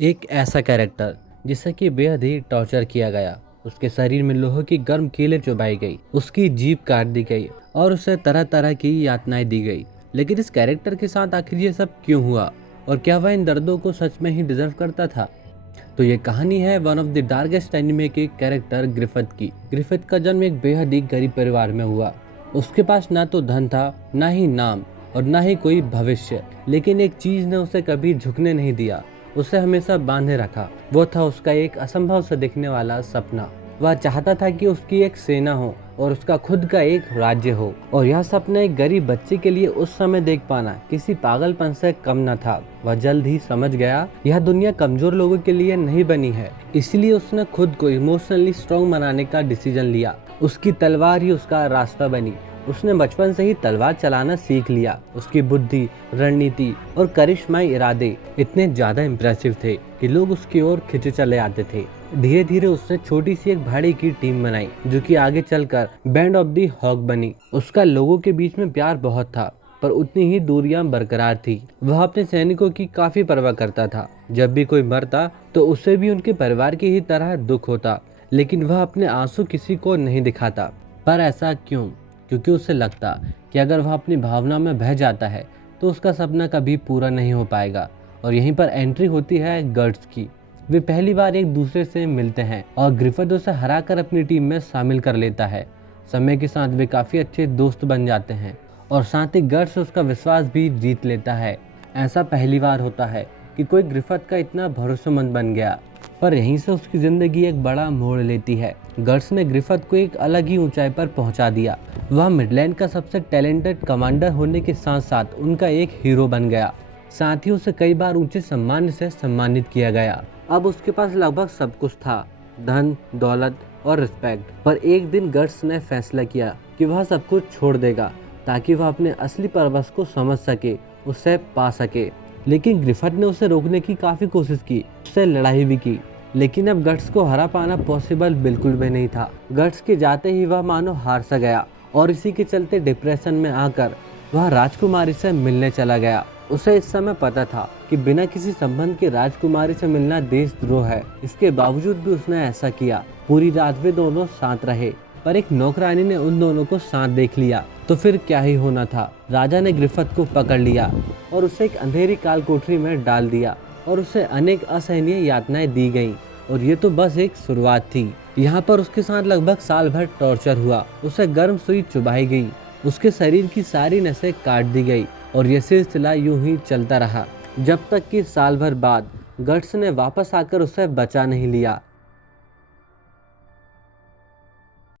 एक ऐसा कैरेक्टर जिसे कि बेहद ही टॉर्चर किया गया। उसके शरीर में लोहे की गर्म कीलें चुभाई गई, उसकी जीभ काट दी गई और उसे तरह तरह की यातनाएं दी गई। लेकिन इस कैरेक्टर के साथ आखिर ये सब क्यों हुआ और क्या वह इन दर्दों को सच में ही डिजर्व करता था? तो ये कहानी है one of the darkest anime के कैरेक्टर ग्रिफिथ की। ग्रिफिथ का जन्म एक बेहद ही गरीब परिवार में हुआ। उसके पास ना तो धन था, ना ही नाम और ना ही कोई भविष्य। लेकिन एक चीज ने उसे कभी झुकने नहीं दिया, उसे हमेशा बांधे रखा। वो था उसका एक असंभव से दिखने वाला सपना। वह चाहता था कि उसकी एक सेना हो और उसका खुद का एक राज्य हो, और यह सपना एक गरीब बच्चे के लिए उस समय देख पाना किसी पागलपन से कम न था। वह जल्द ही समझ गया यह दुनिया कमजोर लोगों के लिए नहीं बनी है। इसलिए उसने खुद को इमोशनली स्ट्रॉन्ग बनाने का डिसीजन लिया। उसकी तलवार ही उसका रास्ता बनी। उसने बचपन से ही तलवार चलाना सीख लिया। उसकी बुद्धि, रणनीति और करिश्माई इरादे इतने ज्यादा इम्प्रेसिव थे कि लोग उसकी ओर खिंचे चले आते थे। धीरे धीरे उसने छोटी सी एक भाड़ी की टीम बनाई जो कि आगे चलकर बैंड ऑफ दी हॉक बनी। उसका लोगों के बीच में प्यार बहुत था, पर उतनी ही दूरियां बरकरार थी। वह अपने सैनिकों की काफी परवाह करता था। जब भी कोई मरता तो उसे भी उनके परिवार की ही तरह दुख होता, लेकिन वह अपने आंसू किसी को नहीं दिखाता। पर ऐसा क्यों? क्योंकि उसे लगता कि अगर वह अपनी भावना में बह जाता है तो उसका सपना कभी पूरा नहीं हो पाएगा। और यहीं पर एंट्री होती है गर्ड्स की। वे पहली बार एक दूसरे से मिलते हैं और ग्रिफिथ उसे हराकर अपनी टीम में शामिल कर लेता है। समय के साथ वे काफी अच्छे दोस्त बन जाते हैं और साथ ही गर्ड्स उसका विश्वास भी जीत लेता है। ऐसा पहली बार होता है कि कोई ग्रिफिथ का इतना भरोसेमंद बन गया। पर यहीं से उसकी जिंदगी एक बड़ा मोड़ लेती है। गर्ड्स ने ग्रिफिथ को एक अलग ही ऊंचाई पर पहुंचा दिया। वह मिडलैंड का सबसे टैलेंटेड कमांडर होने के साथ साथ उनका एक हीरो बन गया। साथ ही उसे कई बार ऊंचे सम्मान से सम्मानित किया गया। अब उसके पास लगभग सब कुछ था, धन, दौलत और रिस्पेक्ट। पर एक दिन गर्ड्स ने फैसला किया कि वह सब कुछ छोड़ देगा ताकि वह अपने असली पर्पस को समझ सके, उसे पा सके। लेकिन ग्रिफिथ ने उसे रोकने की काफी कोशिश की, उससे लड़ाई भी की। लेकिन अब गर्ड्स को हरा पाना पॉसिबल बिल्कुल भी नहीं था। गर्ड्स के जाते ही वह मानो हार सा गया और इसी के चलते डिप्रेशन में आकर वह राजकुमारी से मिलने चला गया। उसे इस समय पता था कि बिना किसी संबंध के राजकुमारी से मिलना देशद्रोह है। इसके बावजूद भी उसने ऐसा किया। पूरी रात वे दोनों साथ रहे, पर एक नौकरानी ने उन दोनों को साथ देख लिया तो फिर क्या ही होना था। राजा ने ग्रिफिथ को पकड़ लिया और उसे एक अंधेरी काल कोठरी में डाल दिया और उसे अनेक असहनीय यातनाएं दी गईं। और ये तो बस एक शुरुआत थी। यहाँ पर उसके साथ लगभग साल भर टॉर्चर हुआ। उसे गर्म सुई चुभाई गई, उसके शरीर की सारी नसें काट दी गई और यह सिलसिला यूं ही चलता रहा, जब तक कि साल भर बाद गर्ड्स ने वापस आकर उसे बचा नहीं लिया।